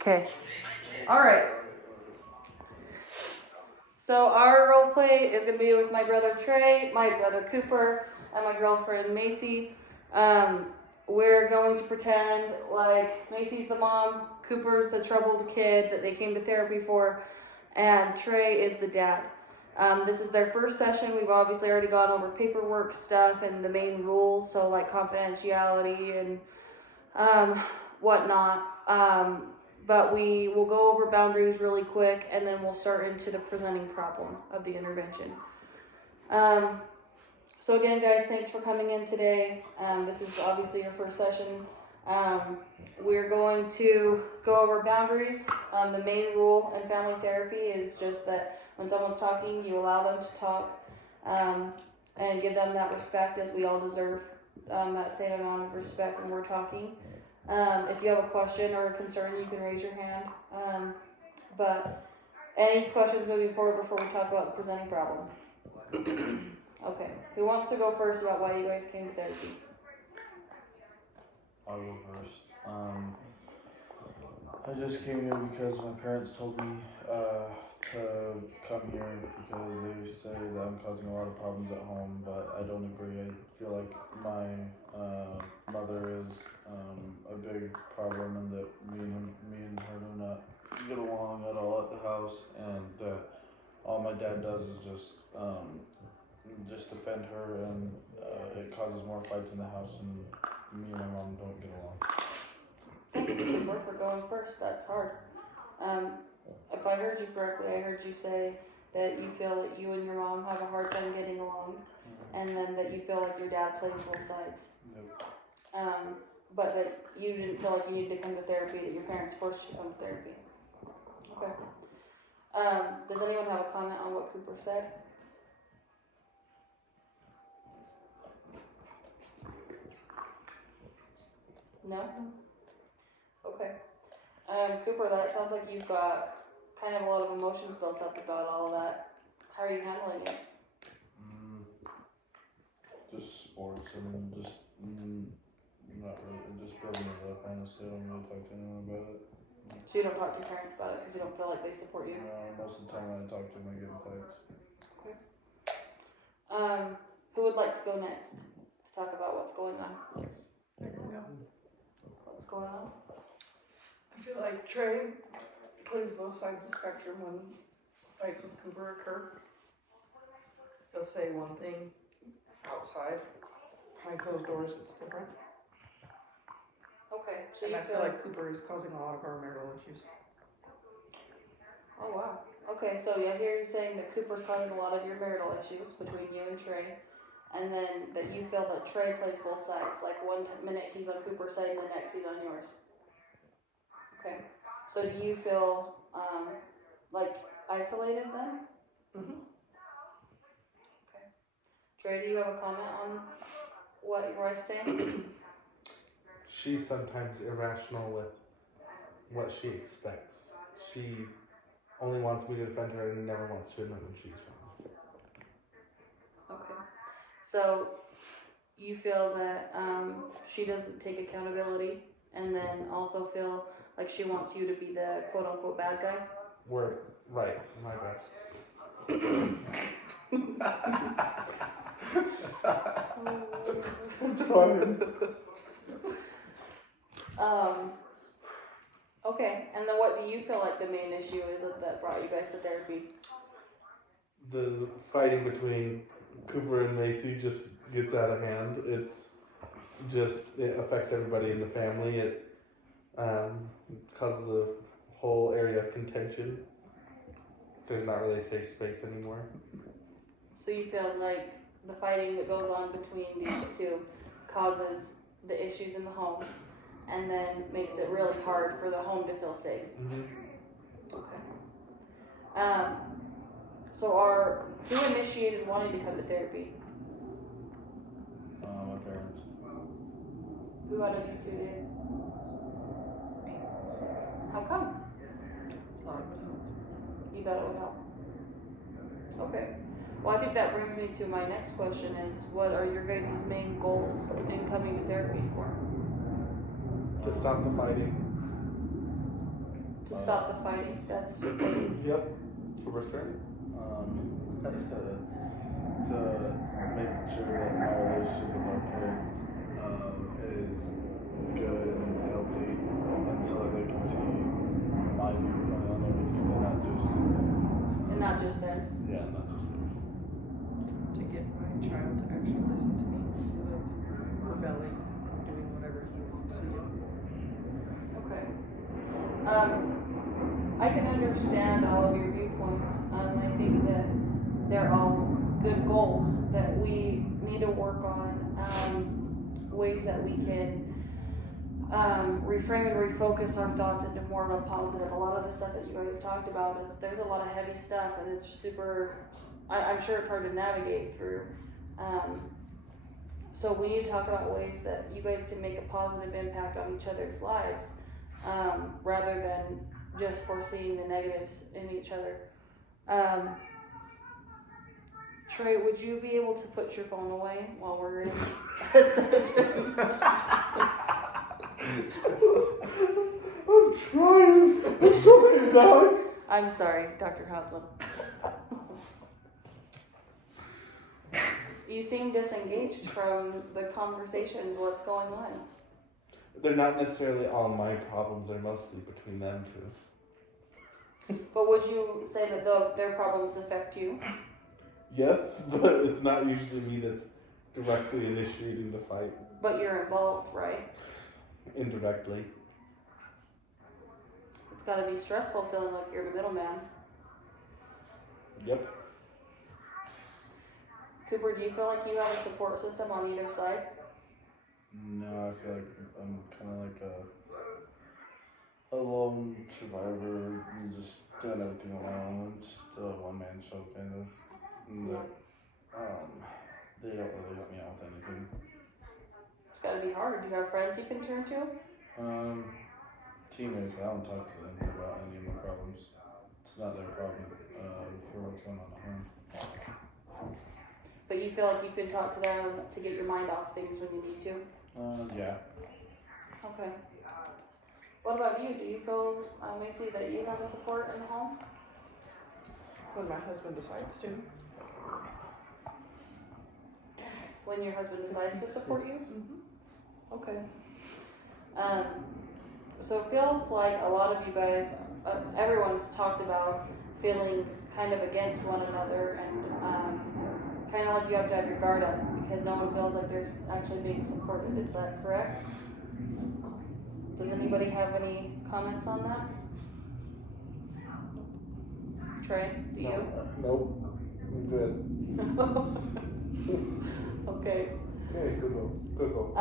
Okay. All right. So our role play is going to be with my brother Trey, my brother Cooper, and my girlfriend Macy. We're going to pretend like Macy's the mom, Cooper's the troubled kid that they came to therapy for, and Trey is the dad. This is their first session. We've obviously already gone over paperwork stuff and the main rules, so like confidentiality and whatnot. But we will go over boundaries really quick, and then we'll start into the presenting problem of the intervention. So again, guys, thanks for coming in today. This is obviously your first session. We're going to go over boundaries. The main rule in family therapy is just that when someone's talking, you allow them to talk and give them that respect, as we all deserve that same amount of respect when we're talking. If you have a question or a concern, you can raise your hand. But any questions moving forward before we talk about the presenting problem? Okay. Who wants to go first about why you guys came to therapy? I'll go first. I just came here because my parents told me to come here because they say that I'm causing a lot of problems at home, but I don't agree. I feel like my mother is a big problem, and that me and her do not get along at all at the house, and all my dad does is just defend her, and it causes more fights in the house, and me and my mom don't get along. Thanks, Cooper, for going first. That's hard. If I heard you correctly, I heard you say that you feel that you and your mom have a hard time getting along, and then that you feel like your dad plays both sides. Yep. But that you didn't feel like you needed to come to therapy, that your parents forced you to come to therapy. Okay. Does anyone have a comment on what Cooper said? No? Okay. Cooper, that sounds like you've got kind of a lot of emotions built up about all of that. How are you handling it? Just sports, and just not really, just building it up, honestly. I don't really talk to anyone about it. So you don't talk to your parents about it because you don't feel like they support you? No, most of the time when I talk to them, I get fights. Okay. Who would like to go next to talk about what's going on? I can go. What's going on? I feel like Trey plays both sides of the spectrum when fights with Cooper occur. He'll say one thing outside, behind closed doors it's different. Okay, so and you I feel like Cooper is causing a lot of our marital issues. Oh wow. Okay, so I hear you saying that Cooper's causing a lot of your marital issues between you and Trey, and then that you feel that Trey plays both sides. Like one minute he's on Cooper's side, and the next he's on yours. Okay. So do you feel like isolated then? Mm-hmm. Okay. Trey, do you have a comment on what your wife's saying? She's sometimes irrational with what she expects. She only wants me to defend her and never wants to admit when she's wrong. Okay. So you feel that she doesn't take accountability, and then also feel like she wants you to be the quote-unquote bad guy? We're right, my bad. I'm trying. Okay, and then what do you feel like the main issue is that brought you guys to therapy? The fighting between Cooper and Macy just gets out of hand. It affects everybody in the family. It causes a whole area of contention. There's not really a safe space anymore. So you feel like the fighting that goes on between these two causes the issues in the home, and then makes it really hard for the home to feel safe. Mm-hmm. Okay. Who initiated wanting to come to therapy? My parents. Who out of you two did? Me. How come? Thought it would help. You thought it would help? Okay. Well, I think that brings me to my next question is, what are your guys' main goals in coming to therapy for? To stop the fighting. To stop the fighting. That's your thing. Yep. Restraint. To make sure that my relationship with our parents is good and healthy, and so that they can see my viewpoint on everything, And not just theirs. not just theirs. To get my child to actually listen to me instead of rebelling and doing whatever he wants to do. Okay. I can understand all of your viewpoints. I think that they're all good goals that we need to work on, ways that we can reframe and refocus our thoughts into more of a positive. A lot of the stuff that you guys have talked about, there's a lot of heavy stuff, and it's super, I'm sure it's hard to navigate through. So we need to talk about ways that you guys can make a positive impact on each other's lives, rather than just foreseeing the negatives in each other. Trey, would you be able to put your phone away while we're in a session? I'm trying. It's okay, dog. I'm sorry, Dr. Haslam. You seem disengaged from the conversations. What's going on? They're not necessarily all my problems. They're mostly between them two. But would you say that their problems affect you? Yes, but it's not usually me that's directly initiating the fight. But you're involved, right? Indirectly. It's got to be stressful feeling like you're the middleman. Yep. Cooper, do you feel like you have a support system on either side? No, I feel like I'm kind of like a lone survivor, and just doing everything on my own. I'm just a one-man show kind of. And they don't really help me out with anything. It's got to be hard. Do you have friends you can turn to? Teammates, I don't talk to them about any of my problems. It's not their problem for what's going on at home. But you feel like you can talk to them to get your mind off things when you need to? Yeah. Okay. What about you? Do you feel, Macy, that you have a support in the home? When my husband decides to. When your husband decides to support you? Mm-hmm. Okay. So it feels like a lot of you guys, everyone's talked about feeling kind of against one another, and kind of like you have to have your guard up because no one feels like there's actually being supported. Is that correct? Does anybody have any comments on that? Trey, do you? Nope. I'm good. Okay. Okay, good go.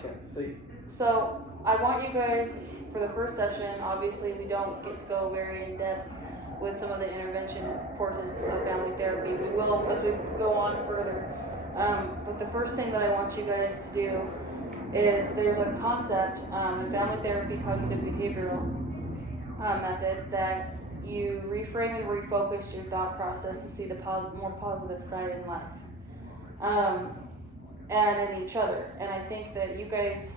Can't see. So I want you guys, for the first session, obviously we don't get to go very in depth with some of the intervention courses of family therapy. We will as we go on further. But the first thing that I want you guys to do is there's a concept in family therapy, cognitive behavioral method, that you reframe and refocus your thought process to see the more positive side in life. And in each other. And I think that you guys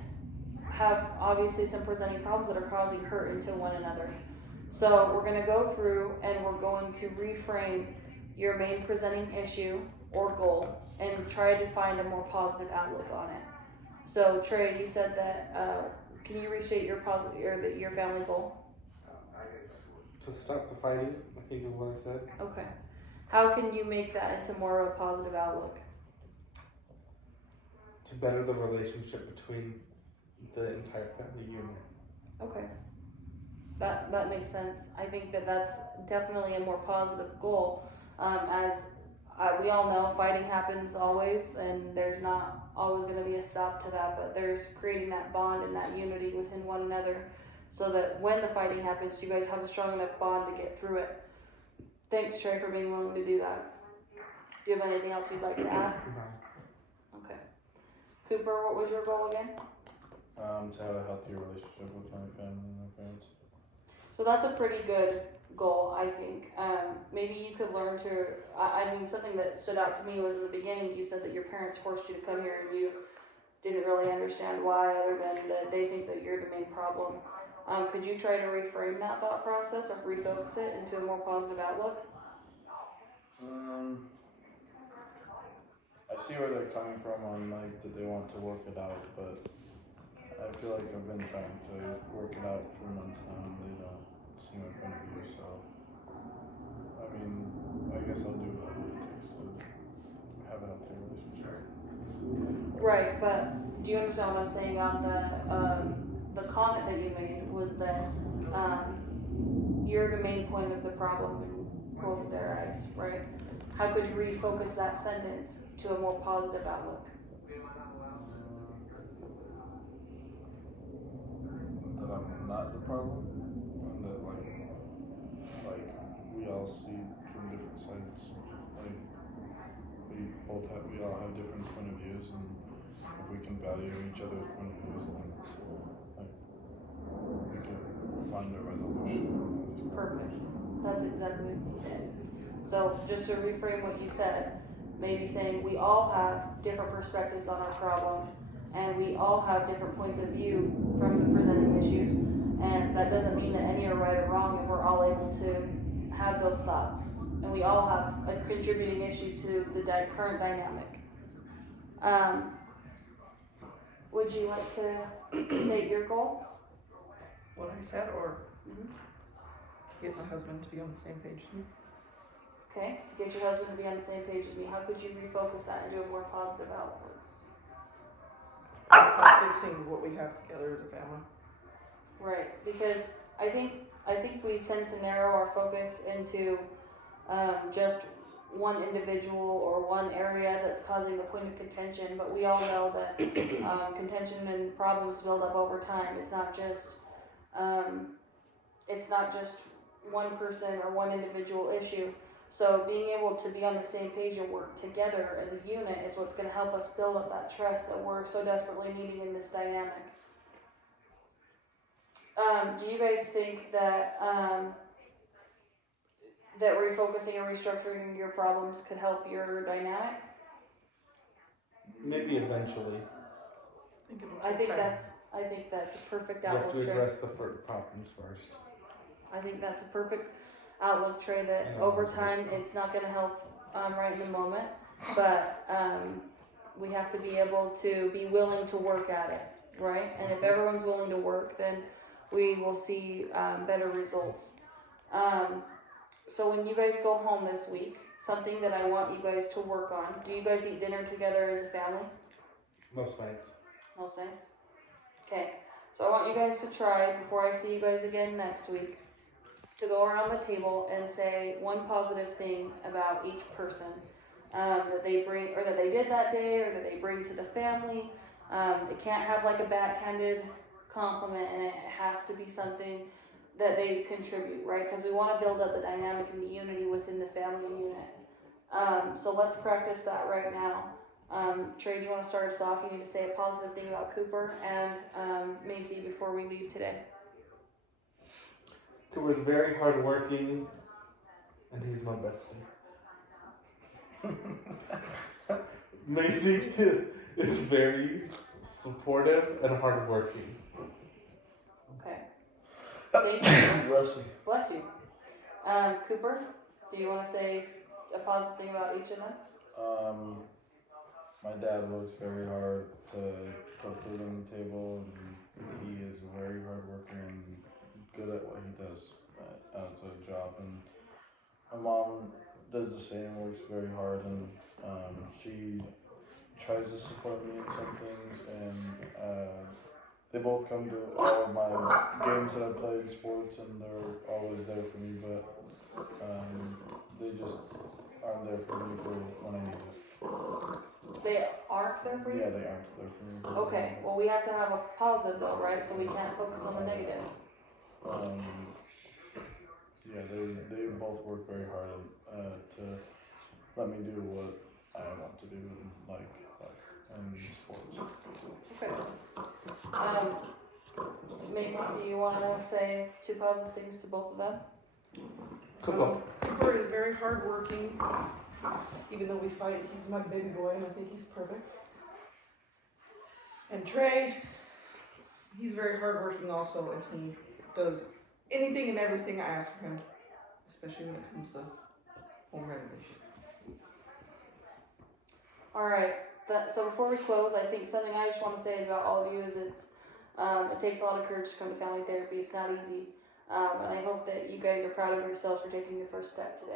have obviously some presenting problems that are causing hurt into one another. So we're going to go through and we're going to reframe your main presenting issue or goal and try to find a more positive outlook on it. So Trey, you said that, can you restate your family goal? To stop the fighting, I think is what I said. Okay. How can you make that into more of a positive outlook? To better the relationship between the entire family unit. Okay. That makes sense. I think that that's definitely a more positive goal. As we all know, fighting happens always, and there's not always going to be a stop to that, but there's creating that bond and that unity within one another so that when the fighting happens, you guys have a strong enough bond to get through it. Thanks, Trey, for being willing to do that. Do you have anything else you'd like to add? Okay. Cooper, what was your goal again? To have a healthier relationship with my family and my parents. So that's a pretty good goal, I think. Maybe you could learn to, I mean, something that stood out to me was at the beginning, you said that your parents forced you to come here and you didn't really understand why, other than that they think that you're the main problem. Could you try to reframe that thought process or refocus it into a more positive outlook? I see where they're coming from on like that they want to work it out, but I feel like I've been trying to work it out for months now and they don't see my point of view, so I mean, I guess I'll do whatever it takes to have a healthy relationship. Right, but do you understand what I'm saying on the comment that you made was that you're the main point of the problem in both of their eyes, right? How could you refocus that sentence to a more positive outlook? That I'm not the problem, and that like we all see from different sides. Like we all have different point of views, and if we can value each other's point of views, then like we can find a resolution. Perfect. That's exactly it. So just to reframe what you said, maybe saying we all have different perspectives on our problem and we all have different points of view from the presenting issues, and that doesn't mean that any are right or wrong, and we're all able to have those thoughts and we all have a contributing issue to the current dynamic. Would you like to state your goal? What I said, or Mm-hmm. to get my husband to be on the same page as me. Okay, to get your husband to be on the same page as me, how could you refocus that into a more positive outlook? By fixing what we have together as a family. Right, because I think we tend to narrow our focus into just one individual or one area that's causing the point of contention, but we all know that contention and problems build up over time. It's not just one person or one individual issue. So being able to be on the same page and work together as a unit is what's going to help us build up that trust that we're so desperately needing in this dynamic. Do you guys think that that refocusing and restructuring your problems could help your dynamic? Maybe eventually. I think that's a perfect You have outlook, to Trey. address the problems first. I think that's a perfect outlook, Trey, that Yeah, over that's time it's not going to help right in the moment, but we have to be able to be willing to work at it, right? And if everyone's willing to work, then we will see better results. So when you guys go home this week, something that I want you guys to work on, do you guys eat dinner together as a family? Most nights. Most nights? Okay, so I want you guys to try, before I see you guys again next week, to go around the table and say one positive thing about each person that they bring, or that they did that day, or that they bring to the family. It can't have like a backhanded compliment, and it has to be something that they contribute, right? Because we want to build up the dynamic and the unity within the family unit. So let's practice that right now. Trey, do you want to start us off? You need to say a positive thing about Cooper and Macy before we leave today. Cooper's very hardworking, and he's my bestie. Macy is very supportive and hardworking. Okay. Thank you. Bless you. Bless you. Cooper, do you want to say a positive thing about each of them? My dad works very hard to put food on the table, and he is a very hard worker and good at what he does as a job. And my mom does the same, works very hard, and she tries to support me in some things, and they both come to all of my games that I play in sports, and they're always there for me, but they just aren't there for me for when I need it. They aren't there for you? Yeah, they aren't there for me. Okay, well we have to have a positive though, right? So we can't focus on the negative. Yeah, they both work very hard to let me do what I want to do in sports. Okay. Mason, do you want to say two positive things to both of them? Cooper is very hardworking. Even though we fight, he's my baby boy, and I think he's perfect. And Trey, he's very hardworking also, and he does anything and everything I ask for him, especially when it comes to home renovation. Alright, so before we close, I think something I just want to say about all of you is it takes a lot of courage to come to family therapy. It's not easy. And I hope that you guys are proud of yourselves for taking the first step today.